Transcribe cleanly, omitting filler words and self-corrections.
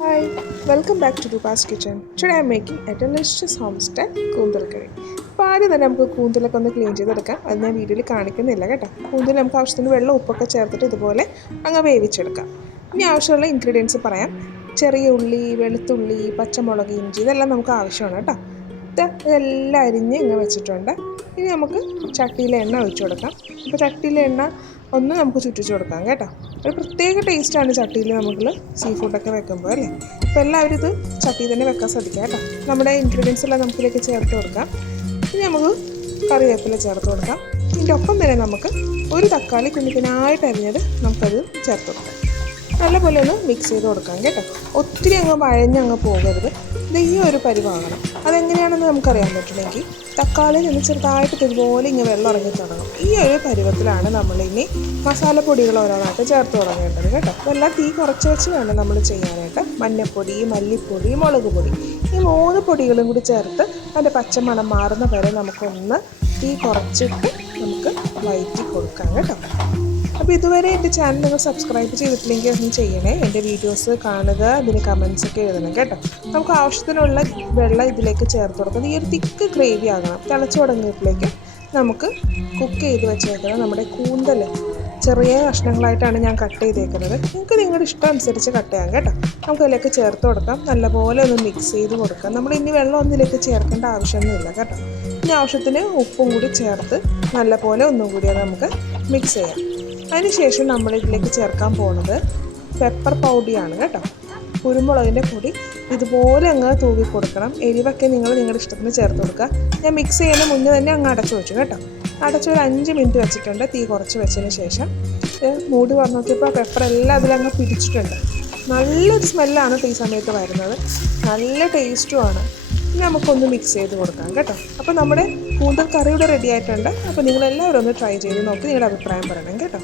Hi, welcome back to Rupa's Kitchen. Today I'm making a delicious homestyle കൂന്തൽ കറി. അപ്പോൾ ആദ്യം തന്നെ നമുക്ക് കൂന്തലൊക്കെ ഒന്ന് ക്ലീൻ ചെയ്തെടുക്കാം. അത് ഞാൻ വീഡിയോയിൽ കാണിക്കുന്നില്ല കേട്ടോ. കൂന്തൽ നമുക്ക് ആവശ്യത്തിന് വെള്ളം ഉപ്പൊക്കെ ചേർത്തിട്ട് ഇതുപോലെ അങ്ങ് വേവിച്ചെടുക്കാം. ഇനി ആവശ്യമുള്ള ഇൻഗ്രീഡിയൻസ് പറയാം. ചെറിയ ഉള്ളി, വെളുത്തുള്ളി, പച്ചമുളക്, ഇഞ്ചി ഇതെല്ലാം നമുക്ക് ആവശ്യമാണ് കേട്ടോ. ഇതെല്ലാം അരിഞ്ഞ് ഇങ്ങനെ വെച്ചിട്ടുണ്ട്. ഇനി നമുക്ക് ചട്ടിയിൽ എണ്ണ ഒഴിച്ചു കൊടുക്കാം. അപ്പോൾ ചട്ടിയിലെ എണ്ണ ഒന്ന് നമുക്ക് ചുറ്റിച്ച് കൊടുക്കാം കേട്ടോ. ഒരു പ്രത്യേക ടേസ്റ്റാണ് ചട്ടിയിൽ നമുക്ക് സീ ഫുഡൊക്കെ വെക്കുമ്പോൾ അല്ലേ. അപ്പോൾ എല്ലാവരും ഇത് ചട്ടിയിൽ തന്നെ വെക്കാൻ ശ്രദ്ധിക്കാം കേട്ടോ. നമ്മുടെ ഇൻഗ്രീഡിയൻസ് എല്ലാം നമുക്കിതിലേക്ക് ചേർത്ത് കൊടുക്കാം. ഇനി നമുക്ക് കറിവേപ്പില ചേർത്ത് കൊടുക്കാം. ഇതിൻ്റെ ഒപ്പം തന്നെ നമുക്ക് ഒരു തക്കാളി കുഞ്ഞിനായിട്ട് അരിഞ്ഞത് നമുക്കത് ചേർത്ത് കൊടുക്കാം. നല്ലപോലെ ഒന്ന് മിക്സ് ചെയ്ത് കൊടുക്കാം കേട്ടോ. ഒത്തിരി അങ്ങ് വഴഞ്ഞങ്ങ് പോകരുത്. ഇത് ഈ ഒരു പരിവാകണം. അതെങ്ങനെയാണെന്ന് നമുക്കറിയാൻ പറ്റില്ലെങ്കിൽ തക്കാളി നിന്ന് ചെറുതായിട്ട് ഇതുപോലെ ഇങ്ങനെ വെള്ളം ഇറങ്ങി തുടങ്ങും. ഈ ഒരു പരുവത്തിലാണ് നമ്മളിനി മസാലപ്പൊടികൾ ഓരോന്നായിട്ട് ചേർത്ത് തുടങ്ങേണ്ടത് കേട്ടോ. അതെല്ലാം തീ കുറച്ച് വെച്ച് വേണം നമ്മൾ ചെയ്യാനായിട്ട്. മഞ്ഞൾപ്പൊടി, മല്ലിപ്പൊടി, മുളക് പൊടി ഈ 3 പൊടികളും കൂടി ചേർത്ത് അതിൻ്റെ പച്ചമണം മാറുന്ന വരെ നമുക്കൊന്ന് തീ കുറച്ചിട്ട് നമുക്ക് വഴറ്റി കൊടുക്കാം കേട്ടോ. അപ്പോൾ ഇതുവരെ എൻ്റെ ചാനൽ നിങ്ങൾ സബ്സ്ക്രൈബ് ചെയ്തിട്ടില്ലെങ്കിൽ ഒന്നും ചെയ്യണേ. എൻ്റെ വീഡിയോസ് കാണുക, അതിന് കമൻസൊക്കെ എഴുതണം കേട്ടോ. നമുക്ക് ആവശ്യത്തിനുള്ള വെള്ളം ഇതിലേക്ക് ചേർത്ത് കൊടുക്കുന്നത്. ഈ ഒരു തിക്ക് ഗ്രേവി ആകണം. തിളച്ചു തുടങ്ങിയപ്പോഴേക്കും നമുക്ക് കുക്ക് ചെയ്ത് വെച്ചേക്കുന്നത് നമ്മുടെ കൂന്തൽ ചെറിയ കഷ്ണങ്ങളായിട്ടാണ് ഞാൻ കട്ട് ചെയ്തേക്കുന്നത്. നിങ്ങൾക്ക് നിങ്ങളുടെ ഇഷ്ടം അനുസരിച്ച് കട്ട് ചെയ്യാം കേട്ടോ. നമുക്ക് അതിലേക്ക് ചേർത്ത് കൊടുക്കാം. നല്ലപോലെ ഒന്ന് മിക്സ് ചെയ്ത് കൊടുക്കാം. നമ്മൾ ഇനി വെള്ളം ഒന്നിലേക്ക് ചേർക്കേണ്ട ആവശ്യമൊന്നുമില്ല കേട്ടോ. ഇനി ആവശ്യത്തിന് ഉപ്പും കൂടി ചേർത്ത് നല്ലപോലെ ഒന്നും കൂടി അത് നമുക്ക് മിക്സ് ചെയ്യാം. അതിനുശേഷം നമ്മളിതിലേക്ക് ചേർക്കാൻ പോകുന്നത് പെപ്പർ പൗഡിയാണ് കേട്ടോ. കുരുമുളകിൻ്റെ പൊടി ഇതുപോലെ അങ്ങ് തൂവി കൊടുക്കണം. എരിവൊക്കെ നിങ്ങളുടെ ഇഷ്ടത്തിന് ചേർത്ത് കൊടുക്കുക. ഞാൻ മിക്സ് ചെയ്യുന്ന മുന്നേ തന്നെ അങ്ങ് അടച്ചു വെച്ചു കേട്ടോ. അടച്ച് ഒരു 5 മിനിറ്റ് വെച്ചിട്ടുണ്ട്. തീ കുറച്ച് വെച്ചതിന് ശേഷം മൂടി വന്ന് നോക്കിയപ്പോൾ പെപ്പർ എല്ലാം അതിലങ്ങ് പിടിച്ചിട്ടുണ്ട്. നല്ലൊരു സ്മെല്ലാണ് ഈ സമയത്ത് വരുന്നത്. നല്ല ടേസ്റ്റുമാണ്. ഇനി നമുക്കൊന്ന് മിക്സ് ചെയ്ത് കൊടുക്കാം കേട്ടോ. അപ്പോൾ നമ്മുടെ കൂന്തൽ കറിയുടെ റെഡി ആയിട്ടുണ്ട്. അപ്പോൾ നിങ്ങളെല്ലാവരും ഒന്ന് ട്രൈ ചെയ്ത് നോക്കി നിങ്ങളുടെ അഭിപ്രായം പറയണം കേട്ടോ.